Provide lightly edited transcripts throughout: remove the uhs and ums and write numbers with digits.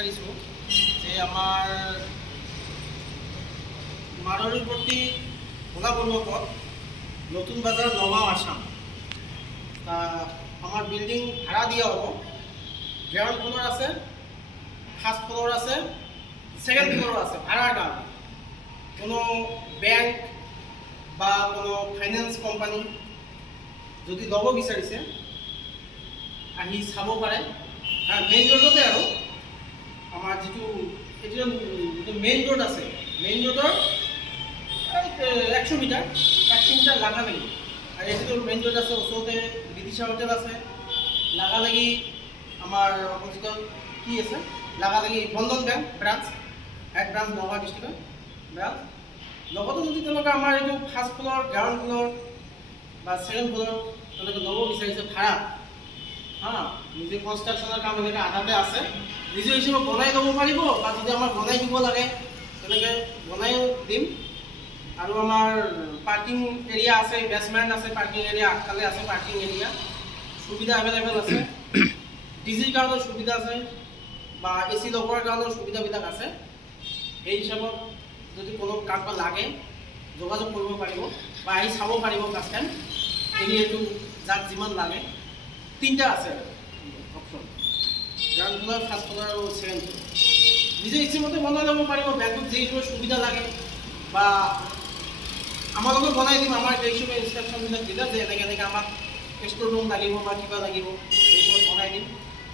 বিচাৰিছোঁ যে আমাৰ মাৰোৱাৰীপট্টি ভোলা বৰুৱা পথ নতুন বাজাৰ নগাঁও আসাম আমার বিল্ডিং ভাড়া দিয়া হব। গ্রাউন্ড ফ্লোর আছে, ফার্স্ট ফ্লোর আছে, সেকেন্ড ফ্লোর আছে ভাড়ার কারণে। কোনো ব্যাংক বা কোনো ফাইন্যান্স কোম্পানি যদি ল'ব বিচাৰিছে আহি চাব পাৰে। মেইন ৰোডতে আৰু আমাৰ যিটো এইটো মেইন ৰোড আছে, মেইন ৰোডৰ 100 মিটাৰ লাগা লাগি। আৰু এইটো মেইন ৰোড আছে, ওচৰতে বিদিশা হোটেল আছে, লাগা লাগি আমাৰ অপজিটত কি আছে, লাগা লাগি বন্ধন বেংক ব্ৰাঞ্চ, এক ব্ৰাঞ্চ নগাঁও ডিষ্ট্ৰিক্টৰ ব্ৰাঞ্চ। লগতে যদি তেওঁলোকে আমাৰ এইটো ফাৰ্ষ্ট ফ্লোৰ, গ্ৰাউণ্ড ফ্লোৰ বা ছেকেণ্ড ফ্লোৰ তেওঁলোকে ল'ব বিচাৰিছে ভাড়া, নিজে কনষ্ট্ৰাকশ্যনৰ কাম এনেকৈ আধাতে আছে, নিজে হিচাপে বনাই ল'ব পাৰিব। বা যদি আমাৰ বনাই দিব লাগে তেনেকৈ বনাইও দিম। আৰু আমাৰ পাৰ্কিং এৰিয়া আছে, বেচমেণ্ট আছে, পাৰ্কিং এৰিয়া আগফালে আছে, পাৰ্কিং এৰিয়া সুবিধা এভেইলেবল আছে। ডিজিৰ কাৰণেও সুবিধা আছে বা AC লগোৱাৰ কাৰণেও সুবিধাবিলাক আছে। সেই হিচাপত যদি কোনো কাৰোবাক লাগে যোগাযোগ কৰিব পাৰিব বা আহি চাব পাৰিব। ফাৰ্ষ্ট টাইম এৰিয়াটো যাক যিমান লাগে তিনিটা আছে option, ground floor, first floor আৰু ছেকেণ্ড ফ্লোৰ। নিজে ইচ্ছামতে বনাই ল'ব পাৰিব, বেংকত যি হিচাপে সুবিধা লাগে বা আমাৰ লগত বনাই দিম। আমাৰ হিচাপে ইনষ্ট্ৰাকশ্যনবিলাক দিলে যে এনেকৈ এনেকৈ আমাক ষ্ট'ৰ ৰুম লাগিব বা কিবা লাগিব, সেইবোৰ বনাই দিম।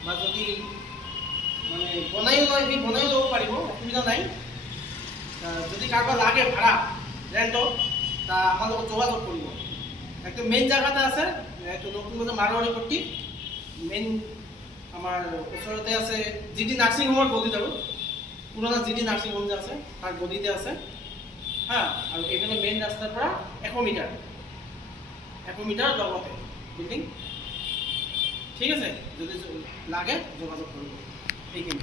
বা যদি মানে বনাইও লয় সি বনাইও ল'ব পাৰিব, অসুবিধা নাই। যদি কাৰোবাক লাগে ভাড়া ৰেণ্টত আমাৰ লগত যোগাযোগ কৰিব। একদম মেইন জেগাতে আছে, এইটো নতুন বজাৰ মাৰোৱাৰীপট্টি মেইন আমাৰ ওচৰতে আছে। GD নাৰ্ছিং হোমৰ গলিত আৰু পুৰণা GD নাৰ্ছিং হোম যে আছে তাৰ গলিতে আছে। আৰু এইফালে মেইন ৰাস্তাৰ পৰা 100 মিটাৰ লগতে বিল্ডিং। ঠিক আছে, যদি লাগে যোগাযোগ কৰিব। সেইখিনি।